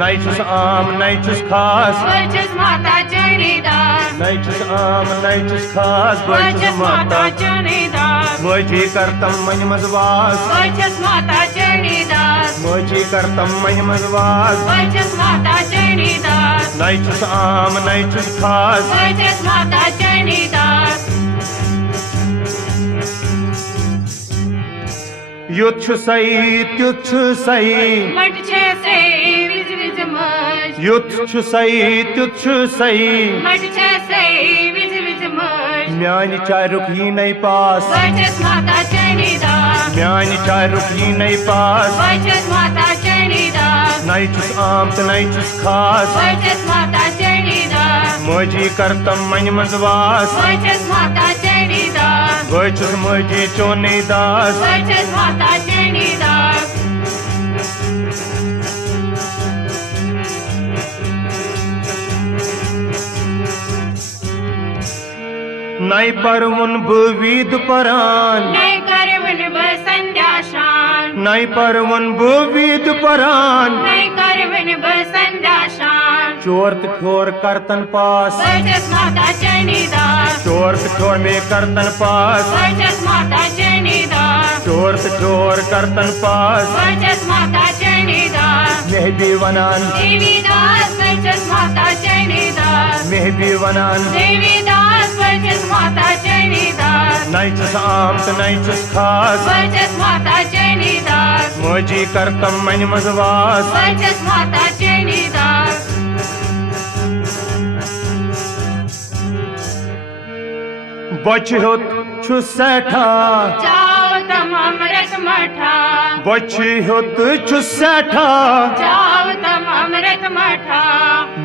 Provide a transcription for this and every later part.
नैचुस आम नैचुस खास बचस माता चरणीदास नैचुस आम नैचुस खास बचस माता चरणीदास मोजी करतम मन मजवास बचस माता चरणीदास मोजी करतम मन मजवास बचस माता चरणीदास नैचुस आम नैचुस खास बचस माता चरणीदास युद्ध छु सही त्युच्छ सही मट छे से विज विज मज युद्ध छु सही त्युच्छ सही मट छे से विज विज मज म्यान चारुक ही नहीं पास बचस माता चरणीदास म्यान चारुक ही नहीं पास बचस माता चरणीदास नैचुस आम तो नैचुस खास बचस माता चरणीदास मोजी करतम मन मजवास बचस माता चरणीदास बचुस मोजी चोनी दास बचस माता चरणीदास नई परवन बुवीद परान नई करवन बसंध्या शान नई परवन बुवीद परान नई करवन बसंध्या शान चोर ठोर करतन पास बचस माता चरणीदास चोर ठोर में करतन पास बचस माता चरणीदास चोर ठोर करतन पास बचस माता चरणीदास मेहबी वनान देवीदास बचस माता चरणीदास मेहबी वनान देवीदास बचस माता चरणीदास नैचुस आम तो नैचुस खास बचस माता चरणीदास मोजी करतम मन मजवास बचस माता चरणीदास बच होत छु सैठा जाओ तम अमृत मठा बच होत छु सैठा जाओ तम अमृत मठा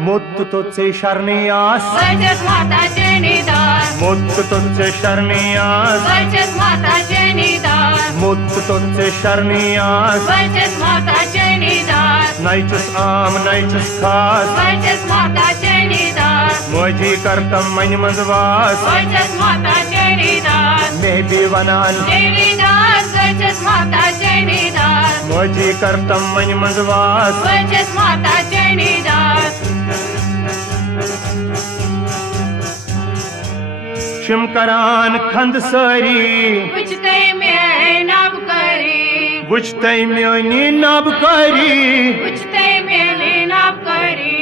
मुत्त तुझसे शरणी आस बचस माता चरणीदास मुत्त तुझसे शरणी आस बचस माता चरणीदास मुत्त तुझसे शरणी आस बचस माता चरणीदास नैचुस आम नैचुस खास बचस माता चरणीदास मोजी करतम मन मजवास बचस माता चरणीदास मेहबी वनान देवीदास बचस माता चरणीदास मोजी करतम मन मजवास बचस माता चरणीदास शिमकरान खंद सरी बुझते में नब करी बुझते म्योनी नब करी बुझते में नब करी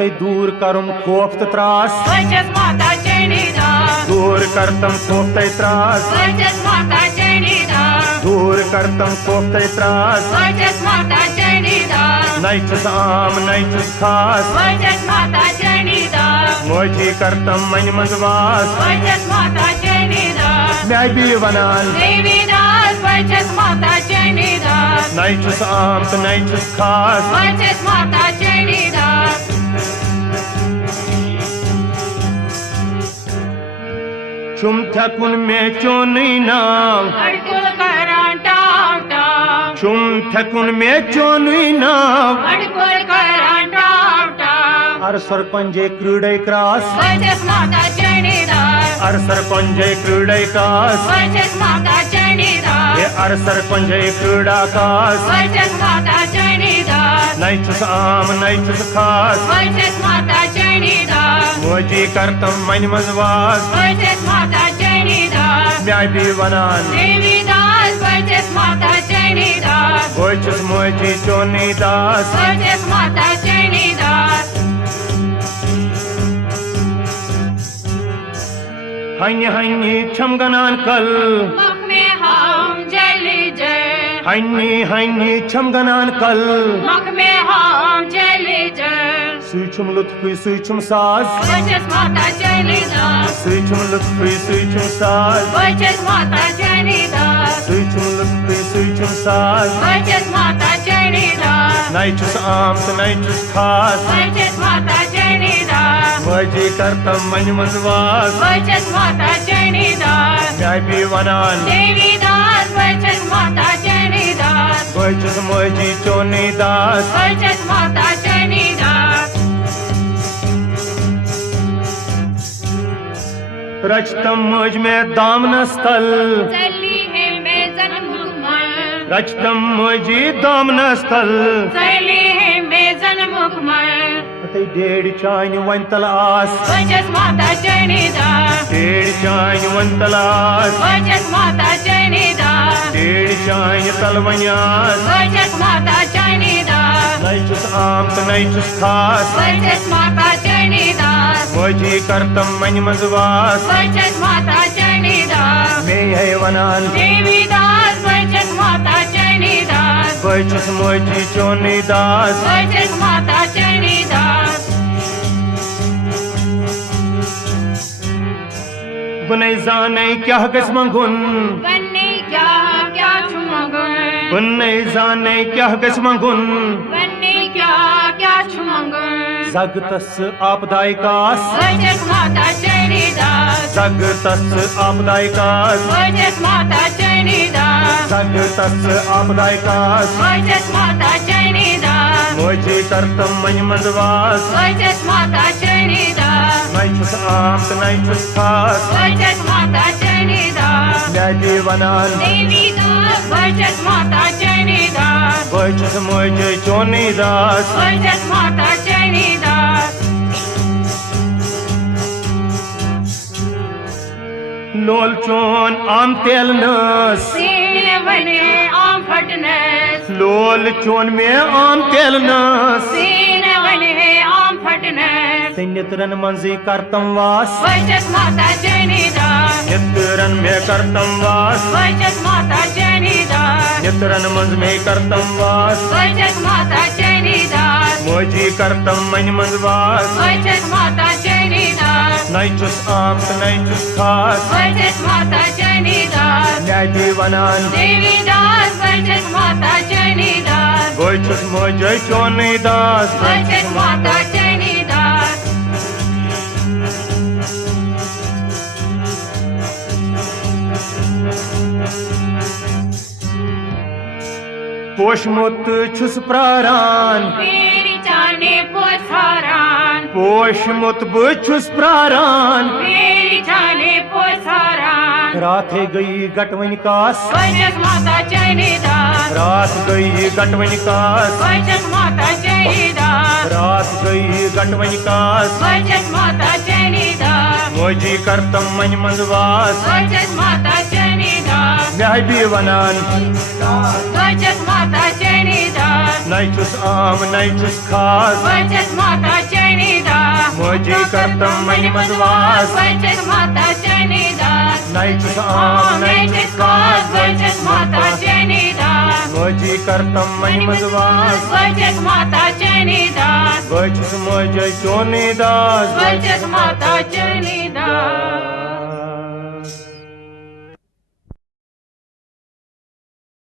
तै दूर करुम खौफ तो त्रास बचस माता चरणीदास दूर करतम खौफ तै त्रास बचस माता चरणीदास दूर करतम खौफ तै त्रास बचस माता चरणीदास नैचुस आम नैचुस खास बचस माता चरणीदास मोजी करतम मन मजवास बचस माता चरणीदास मैं भी वनान देवीदास बचस माता चरणीदास नैचुस आम तो नैचुस खास बचस माता चरणीदास चुम थकुन में चोनी नाम अड़कुल करां टाव टाव चुम थकुन में चोनी नाम अड़कुल करां टाव टाव अर सरपंजे क्रीडै क्रास बचस माता चरणीदास अर सरपंजे क्रीडै क्रास बचस माता ये चरणीदास अर सरपंजे क्रीडा कास बचस माता चरणीदास नैचुस आम नैचुस खास बचस माता चरणीदास मोजी करतम मन मजवास बचस माता चरणीदास मैं भी वनान देवीदास बचस माता चरणीदास बोचुस मोजी चोनी दास बचस माता चरणीदास हन्य हन्य छमगनान कल मख में हम जली जय हन्य हन्य छमगनान कल मख में हम जली जय सुइचुम लुत्फी सुइचुम साज बचस माता चरणीदास सुइचुम लुत्फी सुइचुम साज बचस माता चरणीदास सुइचुम लुत्फी सुइचुम साज बचस माता चरणीदास नैचुस आम तो नैचुस खास बचस माता चरणीदास मोजी करतम मन मजवास बचस माता चरणीदास मैं भी वनान देवीदास बचस माता चरणीदास बोचुस मोजी चोनी दास बचस माता चरणीदास रचतम मुझ में दामन स्थल चली है मैं जन्मुख रचतम मुझी दामन स्थल चली है मैं जन्मुख ते डेढ़ चाइन वन तल आस बचस माता चैनी दास डेढ़ चाइन वन तल आस बचस माता चैनी दास डेढ़ चाइन तल वन्यास बचस माता चैनी दास नैचुस आम तो नैचुस खास बचस माता चैनी दास मोजी करतम मन मजवास बचस माता चैनी दास मे है वनान देवी दास बचस माता चैनी दास बचस मोजी चोनी दास बचस माता चैनी दास बुनै जाने क्या गस मंगुन बन्ने क्या क्या छुमंगन बुनै जाने क्या गस मंगुन बन्ने क्या क्या छुमंगन जगतस आपदायकास बचस माता चैनी दास जगतस आपदायकास बचस माता चैनी दास जगतस आपदायकास बचस माता चैनी दास मोजी करतम मन मजवास बचस माता चैनी दास नैचुस आम तो नैचुस खास बचस माता चैनी दास न्यादी वनान देवी दास बचस माता चैनी दास बचस मोजी चोनी दास बचस माता चैनी दास लोल चोन आम तेल नस सीने बने आम फटनस लोल चोन में आम तेल नस सीने बने आम फटनस नित्रन मंजी करतम वास बचस माता चैनी दास नित्रन में करतम वास बचस माता चैनी दास नित्रन मंज में करतम वास बचस माता चैनी दास मोजी करतम मन मंजवास बचस माता चैनी दास नैचुस आम तो नैचुस खास बचस माता चैनी दास न्यादी वनान देवी दास बचस माता चैनी दास बचस मोजी चोनी दास बचस माता चैनी दास पोशमुत छुस प्रारान मेरी जाने पोसारान पोशमुत बुछुस प्रारान मेरी जाने पोसारान रात गई गटवन कास बचस माता चैनी दास रात गई गटवन कास बचस माता चैनी दास रात गई गटवन कास बचस माता चैनी दास मोजी करतम मन मंजवास बचस माता चैनी दास न्यादी वनान बचस माता चैनी दास नैचुस आम नैचुस खास बचस माता चैनी दास मोजी करतम मन मंजवास बचस माता चैनी दास नैचुस आम नैचुस खास बचस माता चैनी दास मोजी करतम मन मंजवास बचस माता चैनी दास बचस मोजी चोनी दास बचस माता चैनी दास